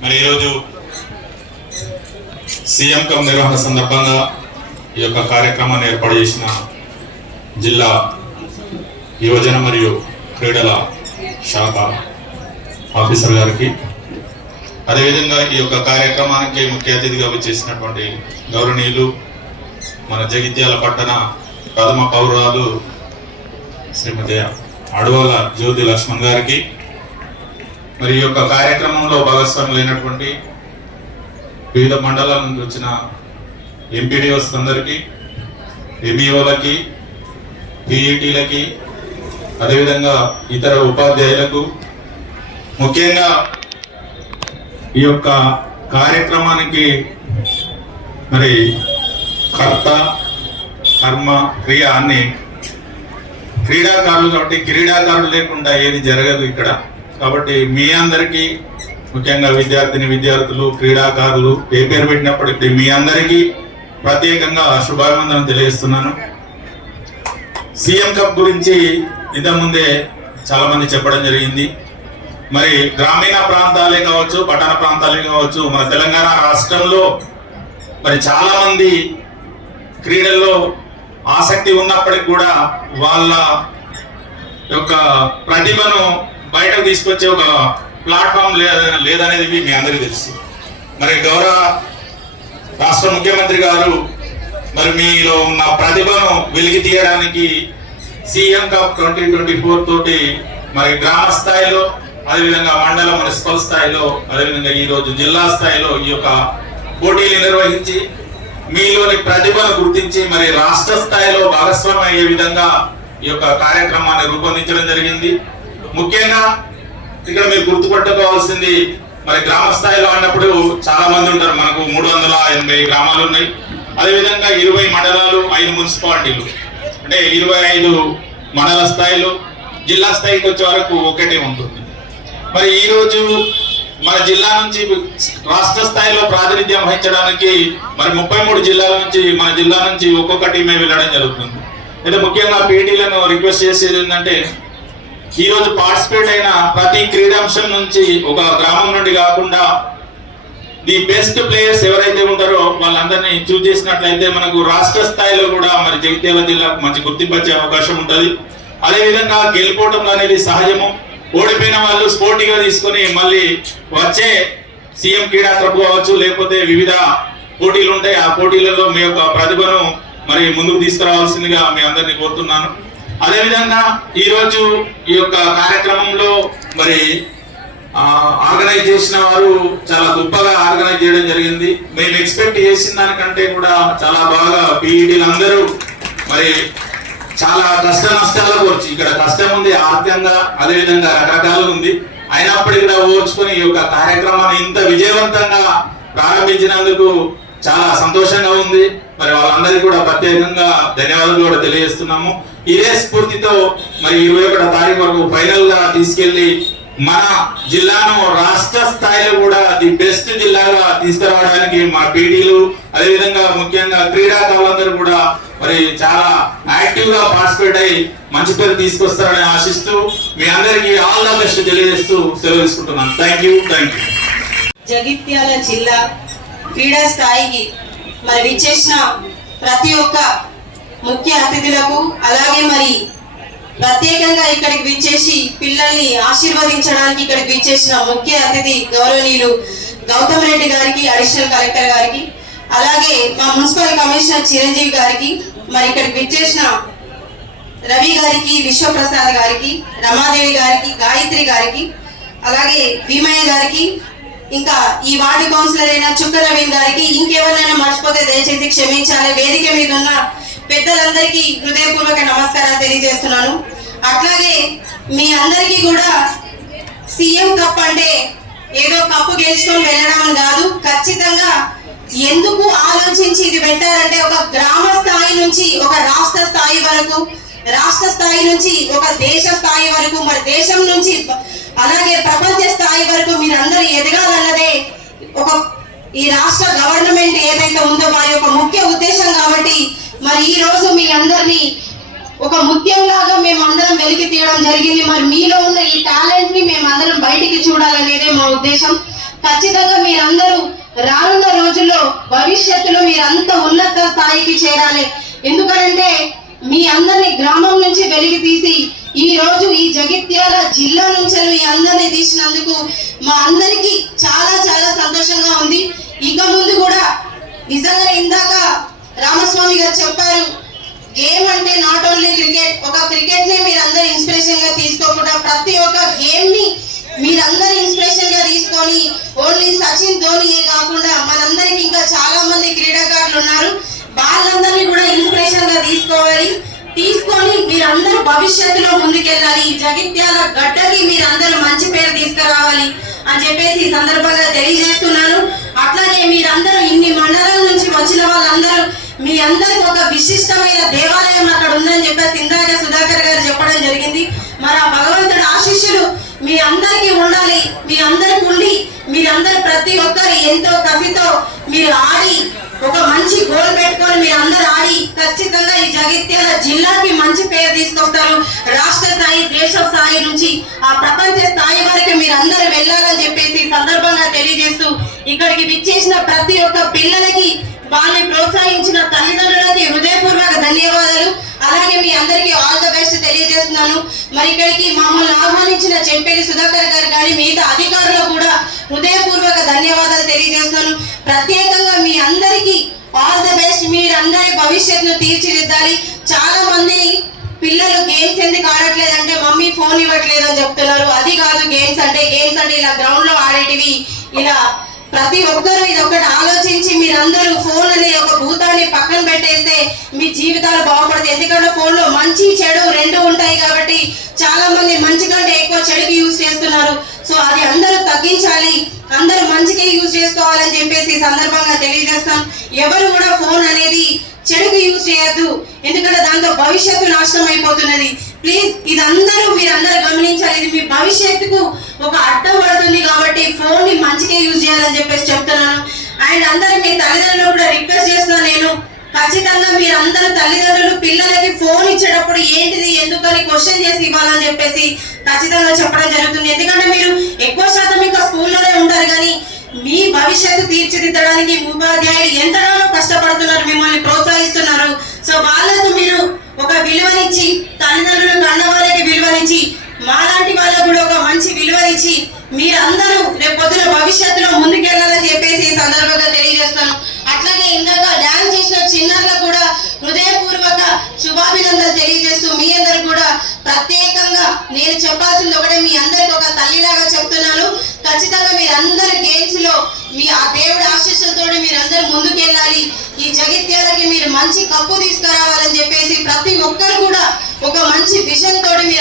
మరి ఈరోజు CM come నిర్వహణ సందర్భంగా ఈ యొక్క కార్యక్రమాన్ని ఏర్పాటు చేసిన జిల్లా యువజన మరియు క్రీడల శాఖ ఆఫీసర్ గారికి అదేవిధంగా ఈ యొక్క కార్యక్రమానికి ముఖ్య అతిథిగా వచ్చేసినటువంటి గౌరవనీయులు మన జగిత్యాల పట్టణ ప్రథమ పౌరాలు శ్రీమతి అడవల జ్యోతి లక్ష్మణ్ గారికి మరి ఈ యొక్క కార్యక్రమంలో భాగస్వాములైనటువంటి వివిధ మండలాల నుంచి వచ్చిన ఎంపీడీఓస్ అందరికీ ఎంఈఓలకి పిఈటీలకి అదేవిధంగా ఇతర ఉపాధ్యాయులకు ముఖ్యంగా ఈ యొక్క కార్యక్రమానికి మరి కర్త కర్మ క్రియ అన్ని క్రీడాకారులు కాబట్టి క్రీడాకారులు లేకుండా ఏది జరగదు ఇక్కడ. కాబట్టి మీ అందరికీ ముఖ్యంగా విద్యార్థిని విద్యార్థులు క్రీడాకారులు ఏ పేరు పెట్టినప్పటికీ మీ అందరికీ ప్రత్యేకంగా శుభాభివందనం తెలియజేస్తున్నాను. సీఎం కప్ గురించి ఇంతకుముందే చాలా మంది చెప్పడం జరిగింది. మరి గ్రామీణ ప్రాంతాలే కావచ్చు పట్టణ ప్రాంతాలే కావచ్చు మన తెలంగాణ రాష్ట్రంలో మరి చాలా మంది క్రీడల్లో ఆసక్తి ఉన్నప్పటికి కూడా వాళ్ళ యొక్క ప్రతిభను బయటకు తీసుకొచ్చే ఒక ప్లాట్ఫామ్ లేదనేది మీ అందరికీ తెలుసు. మరి గౌరవ రాష్ట్ర ముఖ్యమంత్రి గారు మరి మీలో ఉన్న ప్రతిభను వెలికి తీయడానికి CM cup twenty twenty four తోటి మరి గ్రామ స్థాయిలో అదేవిధంగా మండల మున్సిపల్ స్థాయిలో అదేవిధంగా ఈరోజు జిల్లా స్థాయిలో ఈ యొక్క పోటీలు నిర్వహించి మీలోని ప్రతిభను గుర్తించి మరి రాష్ట్ర స్థాయిలో భాగస్వామ్యం అయ్యే విధంగా ఈ యొక్క కార్యక్రమాన్ని రూపొందించడం జరిగింది. ముఖ్యంగా ఇక్కడ మీరు గుర్తుపట్టుకోవాల్సింది మరి గ్రామ స్థాయిలో అన్నప్పుడు చాలా మంది ఉంటారు. మనకు మూడు వందల ఎనభై గ్రామాలు ఉన్నాయి. అదేవిధంగా ఇరవై మండలాలు ఐదు మున్సిపాలిటీలు. అంటే ఇరవై ఐదు మండల స్థాయిలో జిల్లా స్థాయికి వచ్చే వరకు ఒకటే ఉంటుంది. మరి ఈరోజు మన జిల్లా నుంచి రాష్ట్ర స్థాయిలో ప్రాతినిధ్యం వహించడానికి మరి ముప్పై మూడు జిల్లాల నుంచి మన జిల్లా నుంచి ఒక్కొక్క టీమే వెళ్ళడం జరుగుతుంది. అయితే ముఖ్యంగా పీటీలను రిక్వెస్ట్ చేసేది ఏంటంటే ఈ రోజు పార్టిసిపేట్ అయిన ప్రతి క్రీడాంశం నుంచి ఒక గ్రామం నుండి కాకుండా ది బెస్ట్ ప్లేయర్స్ ఎవరైతే ఉంటారో వాళ్ళందరినీ చూస్ చేసినట్లయితే మనకు రాష్ట్ర స్థాయిలో కూడా మరి జగిత్యాల జిల్లాకు మంచి గుర్తింపు వచ్చే అవకాశం ఉంటుంది. అదేవిధంగా గెలుపోవటం అనేది సహజము. ఓడిపోయిన వాళ్ళు స్పోర్టిగా తీసుకొని మళ్ళీ వచ్చే సీఎం క్రీడా క్లబ్ కావచ్చు లేకపోతే వివిధ పోటీలు ఉంటాయి. ఆ పోటీలలో మీ యొక్క ప్రతిభను మరి ముందుకు తీసుకురావాల్సిందిగా మీ అందరినీ కోరుతున్నాను. అదేవిధంగా ఈ రోజు ఈ యొక్క కార్యక్రమంలో మరి ఆర్గనైజ్ చేసిన వారు చాలా గొప్పగా ఆర్గనైజ్ చేయడం జరిగింది. మేము ఎక్స్పెక్ట్ చేసిన దానికంటే కూడా చాలా బాగా పీఈడీలు అందరూ మరి చాలా కష్ట నష్టాలకు వచ్చి ఇక్కడ కష్టం ఉంది ఆర్థికంగా అదేవిధంగా రకరకాలు ఉంది. అయినప్పటికీ కూడా ఓర్చుకొని ఈ యొక్క కార్యక్రమాన్ని ఇంత విజయవంతంగా ప్రారంభించినందుకు చాలా సంతోషంగా ఉంది. మరి వాళ్ళందరికీ కూడా ప్రత్యేకంగా ధన్యవాదాలు కూడా తెలియజేస్తున్నాము. ఇదే స్ఫూర్తితో మరి ఇరవై ఒకటో తారీఖు వరకు ఫైనల్గా తీసుకెళ్ళి మన జిల్లాను రాష్ట్ర స్థాయిలో కూడా ది బెస్ట్ జిల్లాగా తీసుకురావడానికి మా పీడీలు అదేవిధంగా ముఖ్యంగా క్రీడాకారులందరూ కూడా మరి చాలా యాక్టివ్గా పార్టిసిపేట్ అయ్యి మంచి పేరు తీసుకొస్తారని ఆశిస్తూ మీ అందరికీ ఆల్ ద బెస్ట్ తెలియజేస్తూ సెలవు తీసుకుంటున్నాను. Thank you thank you Jagtial జిల్లా క్రీడా స్థాయికి మరి విచ్చేసిన ప్రతి ఒక్క ముఖ్య అతిథులకు అలాగే మరి ప్రత్యేకంగా ఇక్కడికి విచ్చేసి పిల్లల్ని ఆశీర్వదించడానికి ఇక్కడికి విచ్చేసిన ముఖ్య అతిథి గౌరవనీయులు గౌతమ్ రెడ్డి గారికి అడిషనల్ కలెక్టర్ గారికి అలాగే మా మున్సిపల్ కమిషనర్ చిరంజీవి గారికి మరి ఇక్కడికి విచ్చేసిన రవి గారికి విశ్వప్రసాద్ గారికి రమాదేవి గారికి గాయత్రి గారికి అలాగే భీమయ్య గారికి ఇంకా ఈ వార్డు కౌన్సిలర్ అయిన చుక్క రవీంద్ గారికి ఇంకెవరినైనా మర్చిపోతే దయచేసి క్షమించాలి. వేదిక మీద ఉన్న పెద్దలందరికీ హృదయపూర్వక నమస్కారాలు తెలియజేస్తున్నాను. అట్లాగే మీ అందరికీ కూడా సీఎం కప్ అంటే ఏదో కప్పు గెలుచుకొని వెళ్ళడం అని కాదు ఖచ్చితంగా ఎందుకు ఆలోచించి ఇది పెట్టారంటే ఒక గ్రామ స్థాయి నుంచి ఒక రాష్ట్ర స్థాయి వరకు రాష్ట్ర స్థాయి నుంచి ఒక దేశ స్థాయి వరకు మరి దేశం నుంచి అలాగే ప్రపంచ స్థాయి వరకు మీరందరూ ఎదగాలన్నదే ఒక ఈ రాష్ట్ర గవర్నమెంట్ ఏదైతే ఉందో వారి యొక్క ముఖ్య ఉద్దేశం కాబట్టి మరి ఈ రోజు మీ అందరినీ ఒక ముఖ్యంలాగా మేము అందరం వెలికి తీయడం జరిగింది. మరి మీలో ఉన్న ఈ టాలెంట్ని మేము అందరం బయటికి చూడాలనేదే మా ఉద్దేశం. ఖచ్చితంగా మీరందరూ రానున్న రోజుల్లో భవిష్యత్తులో మీరంత ఉన్నత స్థాయికి చేరాలి. ఎందుకంటే మీ అందరిని గ్రామం నుంచి వెలికి తీసి ఈ రోజు ఈ జగిత్యాల జిల్లా నుంచి మీ అందరిని తీసినందుకు మా అందరికీ చాలా చాలా సంతోషంగా ఉంది. ఇక ముందు కూడా నిజంగా ఇందాక రామస్వామి గారు చెప్పారు గేమ్ అంటే నాట్ ఓన్లీ క్రికెట్ ఒక క్రికెట్ నే మీరందరూ ఇన్స్పిరేషన్గా తీసుకోకుండా ప్రతి ఒక్క గేమ్ని మీరందరూ ఇన్స్పిరేషన్గా తీసుకొని ఓన్లీ సచిన్ ధోనియే కాకుండా మనందరికి ఇంకా చాలా మంది క్రీడాకారులు ఉన్నారు. వాళ్ళందరినీ కూడా ఇన్స్పిరేషన్గా తీసుకోవాలి. తీసుకొని మీరందరూ భవిష్యత్తులో ముందుకెళ్ళాలి. ఈ జగిత్యాల గడ్డకి మీరందరూ మంచి పేరు తీసుకురావాలి అని చెప్పేసి ఈ సందర్భంగా తెలియజేస్తున్నాను. అట్లాగే మీరందరూ ఇన్ని మండలాల నుంచి వచ్చిన వాళ్ళందరూ మీ అందరికి ఒక విశిష్టమైన దేవాలయం అక్కడ ఉందని చెప్పేసి ఇందాక సుధాకర్ గారు చెప్పడం జరిగింది. మరి ఆ భగవంతుడు ఆశీస్సులు మీ అందరికీ ఉండాలి. మీ అందరికి ఉండి మీరందరూ ప్రతి ఒక్కరు ఎంతో కసితో మీరు ఆడి ఒక మంచి గోల్ పెట్టుకొని మీరు అందరు ఆడి ఖచ్చితంగా ఈ జగిత్యాల జిల్లాకి మంచి పేరు తీసుకొస్తారు. రాష్ట్ర స్థాయి దేశ స్థాయి నుంచి ఆ ప్రపంచ స్థాయి వరకు మీరు అందరు వెళ్ళాలని చెప్పేసి సందర్భంగా తెలియజేస్తూ ఇక్కడికి విచ్చేసిన ప్రతి ఒక్క పిల్లలకి వాళ్ళని ప్రోత్సహించిన తల్లిదండ్రులకి హృదయపూర్వక ధన్యవాదాలు. అలాగే మీ అందరికీ ఆల్ తెలియజేస్తున్నాను మరి ఇక్కడికి మమ్మల్ని ఆహ్వానించిన చెంపేటి సుధాకర్ గారు కానీ మిగతా అధికారులు కూడా హృదయపూర్వక ధన్యవాదాలు తెలియజేస్తున్నాను. ప్రత్యేకంగా మీ అందరికీ ఆల్ ద బెస్ట్ మీరందరి భవిష్యత్తును తీర్చిదిద్దాలి. చాలా మంది పిల్లలు గేమ్స్ ఎందుకు ఆడట్లేదు అంటే మమ్మీ ఫోన్ ఇవ్వట్లేదు అని చెప్తున్నారు. అది కాదు గేమ్స్ అంటే గేమ్స్ అంటే ఇలా గ్రౌండ్లో ఆడేటివి. ఇలా ప్రతి ఒక్కరూ ఇది ఒకటి ఆలోచించి మీరందరూ ఫోన్ అనే ఒక భూతాన్ని పక్కన పెట్టేస్తే మీ జీవితాలు బాగుపడతాయి. ఎందుకంటే ఫోన్లో మంచి చెడు రెండు మంది మంచి కంటే ఎక్కువ చెడుకి యూజ్ చేస్తున్నారు. సో అది అందరూ తగ్గించాలి. అందరూ మంచికే యూజ్ చేసుకోవాలని చెప్పేసి సందర్భంగా తెలియజేస్తాం. ఎవరు కూడా ఫోన్ అనేది చెడుకు యూజ్ చేయొద్దు. ఎందుకంటే దాంతో భవిష్యత్తు నాశనం అయిపోతున్నది. ప్లీజ్ ఇది అందరూ మీరు అందరూ గమనించాలి. ఇది మీ భవిష్యత్తుకు ఒక అడ్డం పడుతుంది కాబట్టి ఫోన్ని మంచిగా యూజ్ చేయాలని చెప్పేసి చెప్తున్నాను. అండ్ అందరూ మీ తల్లిదండ్రులు కూడా రిక్వెస్ట్ చేస్తున్నా నేను. ఖచ్చితంగా మీరు అందరూ తల్లిదండ్రులు పిల్లలకి ఫోన్ ఇచ్చేటప్పుడు ఏంటిది ఎందుకని క్వశ్చన్ చేసి ఇవ్వాలని చెప్పేసి ఖచ్చితంగా చెప్పడం జరుగుతుంది. ఎందుకంటే మీరు ఎక్కువ శాతం ఇంకా స్కూల్లోనే ఉంటారు కానీ మీ భవిష్యత్తు తీర్చిదిద్దడానికి ఉపాధ్యాయులు ఎంతగానో కష్టపడుతున్నారు మిమ్మల్ని ప్రోత్సహిస్తున్నారు. సో వాళ్ళకు మీరు ఒక విలువనిచ్చి తల్లిదండ్రులు కన్న వాళ్ళకి విలువనిచ్చి మాలాంటి వాళ్ళకు కూడా ఒక మంచి విలువనిచ్చి మీరందరూ రేపు పొద్దున భవిష్యత్తులో ముందుకెళ్ళాలని చెప్పేసి ఈ సందర్భంగా తెలియజేస్తాను అట్లాగే ఇందాక డాన్స్ చేసిన చిన్నారులకు కూడా హృదయపూర్వక అభినందనలు తెలియజేస్తూ మీ అందరు కూడా ప్రత్యేకంగా నేను చెప్పాల్సింది ఒకటే మీ అందరికి ఒక తల్లిలాగా చెప్తున్నాను. ఖచ్చితంగా మీరందరు గేమ్స్లో మీ ఆ దేవుడి ఆశీస్సులతో మీరందరూ ముందుకెళ్ళాలి. ఈ జగిత్యాలకి మీరు మంచి కప్పు తీసుకురావాలని చెప్పేసి ప్రతి ఒక్కరు కూడా ఒక మంచి విజన్ తోటి మీరు